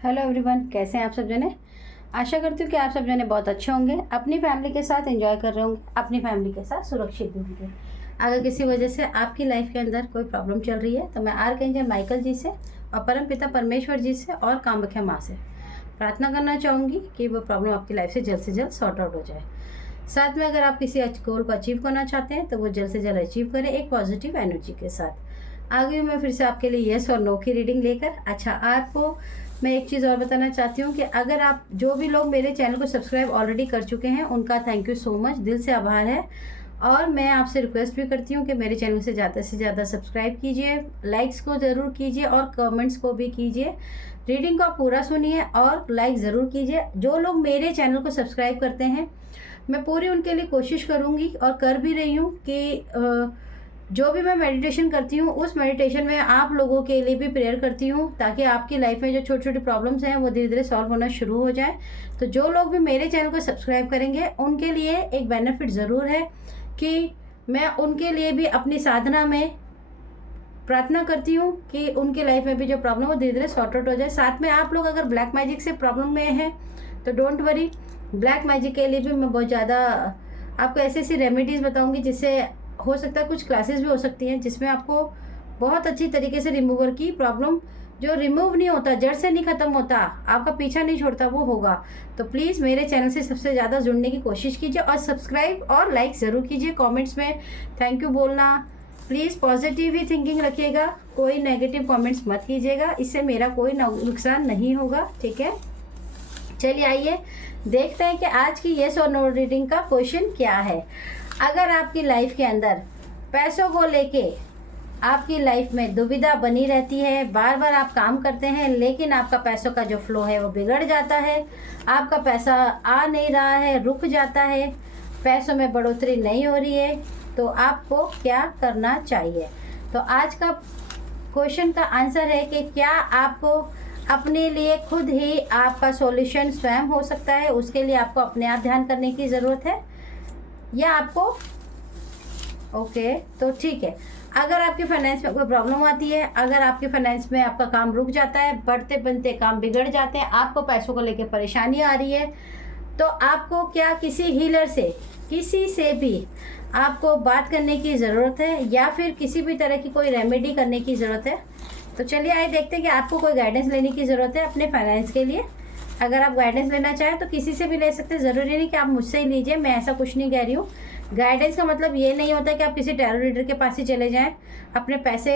Hello everyone, कैसे हैं आप सब जने। आशा करती हूँ कि आप सब जने बहुत अच्छे होंगे, अपनी फैमिली के साथ एंजॉय कर रहे होंगे, अपनी फैमिली के साथ सुरक्षित भी होंगे। अगर किसी वजह से आपकी लाइफ के अंदर कोई प्रॉब्लम चल रही है तो मैं आर्कएंजल माइकल जी से और परम पिता परमेश्वर जी से और कामाख्या माँ से प्रार्थना करना चाहूँगी कि वो प्रॉब्लम आपकी लाइफ से जल्द सॉर्ट आउट हो जाए। साथ में अगर आप किसी गोल को अचीव करना चाहते हैं तो वो जल्द से जल्द अचीव करें एक पॉजिटिव एनर्जी के साथ। आगे मैं फिर से आपके लिए येस और नो की रीडिंग लेकर। अच्छा, आपको मैं एक चीज़ और बताना चाहती हूँ कि अगर आप जो भी लोग मेरे चैनल को सब्सक्राइब ऑलरेडी कर चुके हैं उनका थैंक यू सो मच, दिल से आभार है। और मैं आपसे रिक्वेस्ट भी करती हूँ कि मेरे चैनल से ज़्यादा सब्सक्राइब कीजिए, लाइक्स को ज़रूर कीजिए और कमेंट्स को भी कीजिए। रीडिंग को आप पूरा सुनिए और लाइक ज़रूर कीजिए। जो लोग मेरे चैनल को सब्सक्राइब करते हैं मैं पूरी उनके लिए कोशिश करूँगी और कर भी रही हूँ कि जो भी मैं मेडिटेशन करती हूँ उस मेडिटेशन में आप लोगों के लिए भी प्रेयर करती हूँ ताकि आपकी लाइफ में जो छोटी छोटी प्रॉब्लम्स हैं वो धीरे धीरे सॉल्व होना शुरू हो जाए। तो जो लोग भी मेरे चैनल को सब्सक्राइब करेंगे उनके लिए एक बेनिफिट ज़रूर है कि मैं उनके लिए भी अपनी साधना में प्रार्थना करती हूँ कि उनकी लाइफ में भी जो प्रॉब्लम वो धीरे धीरे सॉर्ट आउट हो जाए। साथ में आप लोग अगर ब्लैक मैजिक से प्रॉब्लम में हैं तो डोंट वरी, ब्लैक मैजिक के लिए भी मैं बहुत ज़्यादा आपको ऐसी ऐसी रेमेडीज़ बताऊँगी जिससे हो सकता है कुछ क्लासेस भी हो सकती हैं जिसमें आपको बहुत अच्छी तरीके से रिमूवर की प्रॉब्लम जो रिमूव नहीं होता, जड़ से नहीं ख़त्म होता, आपका पीछा नहीं छोड़ता, वो होगा। तो प्लीज़ मेरे चैनल से सबसे ज़्यादा जुड़ने की कोशिश कीजिए और सब्सक्राइब और लाइक ज़रूर कीजिए। कमेंट्स में थैंक यू बोलना, प्लीज़ पॉजिटिव ही थिंकिंग रखिएगा, कोई नेगेटिव कमेंट्स मत कीजिएगा, इससे मेरा कोई नुकसान नहीं होगा, ठीक है। चलिए आइए देखते हैं कि आज की येस और नो रीडिंग का क्वेश्चन क्या है। अगर आपकी लाइफ के अंदर पैसों को लेके आपकी लाइफ में दुविधा बनी रहती है, बार बार आप काम करते हैं लेकिन आपका पैसों का जो फ्लो है वो बिगड़ जाता है, आपका पैसा आ नहीं रहा है, रुक जाता है, पैसों में बढ़ोतरी नहीं हो रही है, तो आपको क्या करना चाहिए। तो आज का क्वेश्चन का आंसर है कि क्या आपको अपने लिए खुद ही आपका सॉल्यूशन स्वयं हो सकता है, उसके लिए आपको अपने आप ध्यान करने की ज़रूरत है या आपको ओके तो ठीक है। अगर आपके फाइनेंस में कोई प्रॉब्लम आती है, अगर आपके फाइनेंस में आपका काम रुक जाता है, बढ़ते बनते काम बिगड़ जाते हैं, आपको पैसों को लेकर परेशानी आ रही है, तो आपको क्या किसी हीलर से, किसी से भी आपको बात करने की ज़रूरत है या फिर किसी भी तरह की कोई रेमेडी करने की ज़रूरत है। तो चलिए आइए देखते हैं कि आपको कोई गाइडेंस लेने की ज़रूरत है अपने फाइनेंस के लिए। अगर आप गाइडेंस लेना चाहें तो किसी से भी ले सकते हैं, ज़रूरी नहीं कि आप मुझसे ही लीजिए, मैं ऐसा कुछ नहीं कह रही हूँ। गाइडेंस का मतलब ये नहीं होता कि आप किसी टैरो रीडर के पास ही चले जाएं, अपने पैसे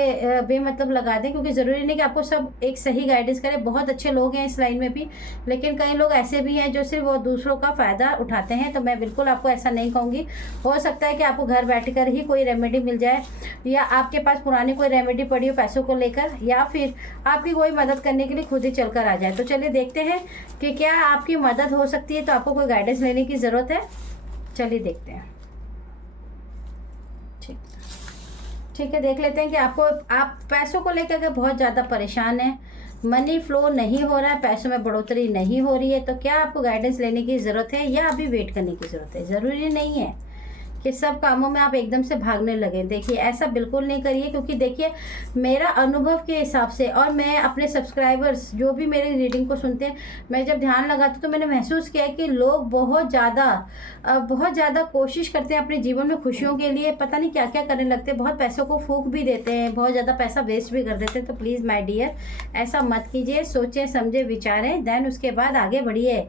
बेमतलब लगा दें, क्योंकि ज़रूरी नहीं कि आपको सब एक सही गाइडेंस करें। बहुत अच्छे लोग हैं इस लाइन में भी, लेकिन कई लोग ऐसे भी हैं जो सिर्फ वो दूसरों का फ़ायदा उठाते हैं। तो मैं बिल्कुल आपको ऐसा नहीं कहूँगी। हो सकता है कि आपको घर बैठ कर ही कोई रेमेडी मिल जाए या आपके पास पुरानी कोई रेमेडी पड़ी हो पैसों को लेकर, या फिर आपकी कोई मदद करने के लिए खुद ही चल कर आ जाए। तो चलिए देखते हैं कि क्या आपकी मदद हो सकती है, तो आपको कोई गाइडेंस लेने की ज़रूरत है। चलिए देखते हैं। ठीक है, देख लेते हैं कि आप पैसों को लेकर के बहुत ज़्यादा परेशान हैं, मनी फ्लो नहीं हो रहा है, पैसों में बढ़ोतरी नहीं हो रही है, तो क्या आपको गाइडेंस लेने की ज़रूरत है या अभी वेट करने की ज़रूरत है। ज़रूरी नहीं है कि सब कामों में आप एकदम से भागने लगे। देखिए ऐसा बिल्कुल नहीं करिए, क्योंकि देखिए मेरा अनुभव के हिसाब से और मैं अपने सब्सक्राइबर्स जो भी मेरी रीडिंग को सुनते हैं, मैं जब ध्यान लगाती तो मैंने महसूस किया कि लोग बहुत ज़्यादा कोशिश करते हैं अपने जीवन में खुशियों के लिए, पता नहीं क्या क्या करने लगते हैं, बहुत पैसों को फूंक भी देते हैं, बहुत ज़्यादा पैसा वेस्ट भी कर देते हैं। तो प्लीज़ माय डियर ऐसा मत कीजिए, सोचें समझे विचारें, देन उसके बाद आगे बढ़िए।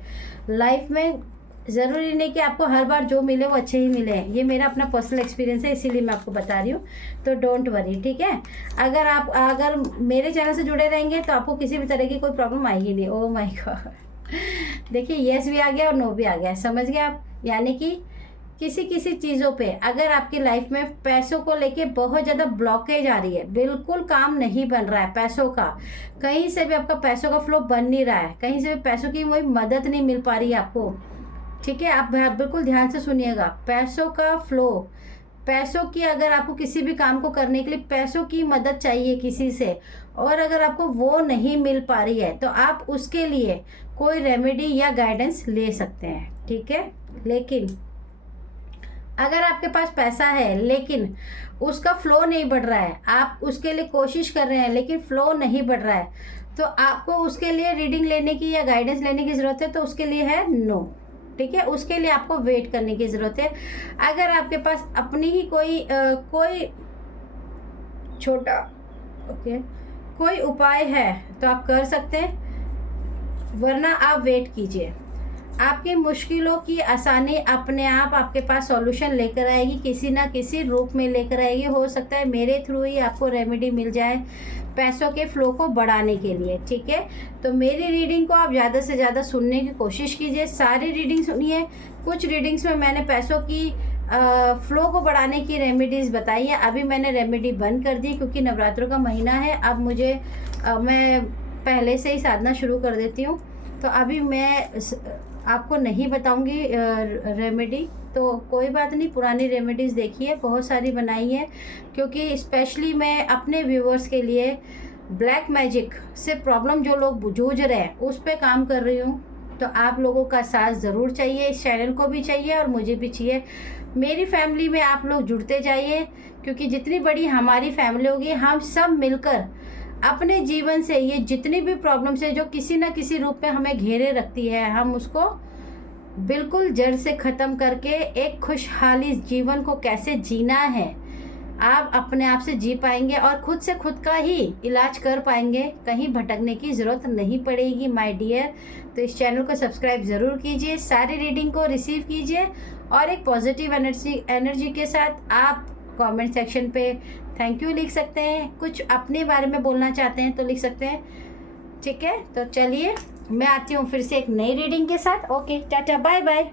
लाइफ में ज़रूरी नहीं कि आपको हर बार जो मिले वो अच्छे ही मिले, ये मेरा अपना पर्सनल एक्सपीरियंस है, इसीलिए मैं आपको बता रही हूँ। तो डोंट वरी, ठीक है। अगर मेरे चैनल से जुड़े रहेंगे तो आपको किसी भी तरह की कोई प्रॉब्लम आएगी नहीं। ओह माय गॉड, देखिए येस भी आ गया और नो भी आ गया, समझ गए आप। यानी कि किसी चीज़ों पे अगर आपकी लाइफ में पैसों को लेके बहुत ज़्यादा ब्लॉकेज आ रही है, बिल्कुल काम नहीं बन रहा है पैसों का, कहीं से भी आपका पैसों का फ्लो बन नहीं रहा है, कहीं से भी पैसों की कोई मदद नहीं मिल पा रही है आपको, ठीक है। आप बिल्कुल ध्यान से सुनिएगा। पैसों का फ्लो, पैसों की अगर आपको किसी भी काम को करने के लिए पैसों की मदद चाहिए किसी से, और अगर आपको वो नहीं मिल पा रही है तो आप उसके लिए कोई रेमेडी या गाइडेंस ले सकते हैं, ठीक है। लेकिन अगर आपके पास पैसा है लेकिन उसका फ्लो नहीं बढ़ रहा है, आप उसके लिए कोशिश कर रहे हैं लेकिन फ्लो नहीं बढ़ रहा है, तो आपको उसके लिए रीडिंग लेने की या गाइडेंस लेने की ज़रूरत है तो उसके लिए है नो। ठीक है, उसके लिए आपको वेट करने की ज़रूरत है। अगर आपके पास अपनी ही कोई छोटा कोई उपाय है तो आप कर सकते हैं, वरना आप वेट कीजिए। आपकी मुश्किलों की आसानी अपने आप आपके पास सॉल्यूशन लेकर आएगी, किसी ना किसी रूप में लेकर आएगी। हो सकता है मेरे थ्रू ही आपको रेमेडी मिल जाए पैसों के फ्लो को बढ़ाने के लिए। ठीक है, तो मेरी रीडिंग को आप ज़्यादा से ज़्यादा सुनने की कोशिश कीजिए, सारी रीडिंग सुनिए। कुछ रीडिंग्स में मैंने पैसों की फ्लो को बढ़ाने की रेमेडीज़ बताई है। अभी मैंने रेमेडी बंद कर दी क्योंकि नवरात्रों का महीना है। अब मुझे मैं पहले से ही साधना शुरू कर देती हूँ, तो अभी मैं आपको नहीं बताऊंगी रेमेडी। तो कोई बात नहीं, पुरानी रेमेडीज़ देखिए, बहुत सारी बनाई है, क्योंकि स्पेशली मैं अपने व्यूअर्स के लिए ब्लैक मैजिक से प्रॉब्लम जो लोग जूझ रहे हैं उस पर काम कर रही हूँ। तो आप लोगों का साथ ज़रूर चाहिए, इस चैनल को भी चाहिए और मुझे भी चाहिए। मेरी फैमिली में आप लोग जुड़ते जाइए, क्योंकि जितनी बड़ी हमारी फैमिली होगी, हम सब मिलकर अपने जीवन से ये जितनी भी प्रॉब्लम्स है जो किसी ना किसी रूप में हमें घेरे रखती है, हम उसको बिल्कुल जड़ से ख़त्म करके एक खुशहाली जीवन को कैसे जीना है आप अपने आप से जी पाएंगे और खुद से खुद का ही इलाज कर पाएंगे। कहीं भटकने की ज़रूरत नहीं पड़ेगी माय डियर। तो इस चैनल को सब्सक्राइब ज़रूर कीजिए, सारी रीडिंग को रिसीव कीजिए और एक पॉजिटिव एनर्जी के साथ आप कमेंट सेक्शन पे थैंक यू लिख सकते हैं। कुछ अपने बारे में बोलना चाहते हैं तो लिख सकते हैं। ठीक है, तो चलिए मैं आती हूँ फिर से एक नई रीडिंग के साथ। Okay, tata, bye bye.